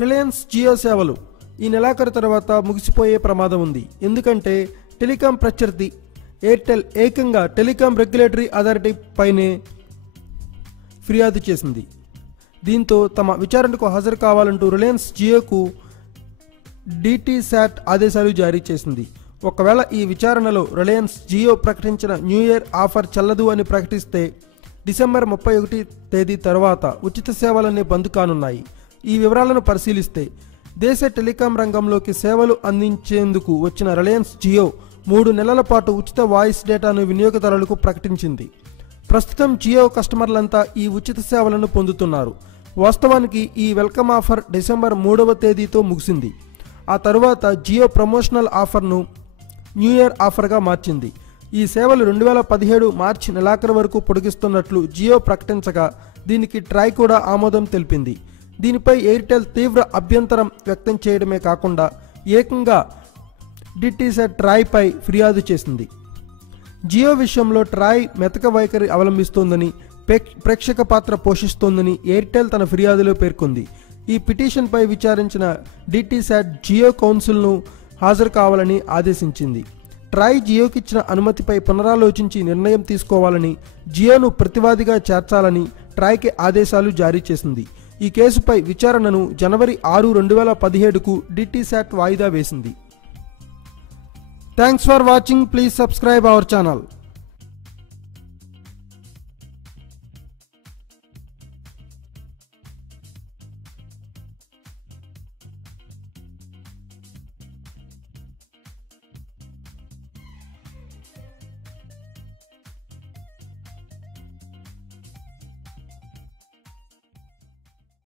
Reliance Jio సేవలు ఈ నెలాఖరు తర్వాత ముగిసిపోయే ప్రమాదం ఉంది. ఎందుకంటే టెలికాం ప్రత్యర్థి ఎయిర్టెల్ ఏకంగా టెలికాం రెగ్యులేటరీ అథారిటీ పైనే ఫిర్యాదు చేసింది. దీంతో తమ విచారణకు హాజరు కావాలంటూ రిలయన్స్ జియోకు DTSAT ఆదేశాలు జారీ చేసింది. ఒకవేళ ఈ విచారణలో రిలయన్స్ జియో ప్రకటించిన న్యూ ఇయర్ ఆఫర్ చెల్లదు అని ప్రకటిస్తే డిసెంబర్ 31 తేదీ తర్వాత ఉచిత సేవలన్నీ బంద్ కానున్నాయి. ఈ వివరాలను పరిశీలిస్తే దేశ టెలికాం రంగంలోకి సేవలు అందించేందుకు వచ్చిన రిలయన్స్ జియో 3 నెలల పాటు ఉచిత వాయిస్ డేటాను వినియోగదారులకు ప్రకటించింది. ప్రస్తుతం జియో కస్టమర్లంతా ఈ ఉచిత సేవలను పొందుతున్నారు. వాస్తవానికి ఈ వెల్కమ్ ఆఫర్ డిసెంబర్ 3వ తేదీతో ముగిసింది. ఆ తరువాత జియో ప్రమోషనల్ ఆఫర్ను న్యూ ఇయర్ ఆఫర్గా మార్చింది. ఈ సేవలు 2017 మార్చి నెలాఖరు వరకు పొడిగిస్తున్నట్లు జియో ప్రకటించగా దీనికి ట్రాయ్ కూడా ఆమోదం తెలిపింది. దీనిపై ఎయిర్టెల్ తీవ్ర అభ్యంతరం వ్యక్తం చేయడమే కాకుండా ఏకంగా DTSAT ట్రాయ్పై ఫిర్యాదు చేసింది. జియో విషయంలో ట్రాయ్ మెతక వైఖరి అవలంబిస్తోందని, ప్రేక్షక పాత్ర పోషిస్తోందని ఎయిర్టెల్ తన ఫిర్యాదులో పేర్కొంది. ఈ పిటిషన్పై విచారించిన DTSAT జియో కౌన్సిల్ను హాజరు కావాలని ఆదేశించింది. ట్రాయ్ జియోకిచ్చిన అనుమతిపై పునరాలోచించి నిర్ణయం తీసుకోవాలని, జియోను ప్రతివాదిగా చేర్చాలని ట్రాయ్కి ఆదేశాలు జారీ చేసింది. ఈ కేసుపై విచారణను జనవరి 6, 2017కు DTSAT వాయిదా వేసింది. Thanks for watching. Please subscribe our channel.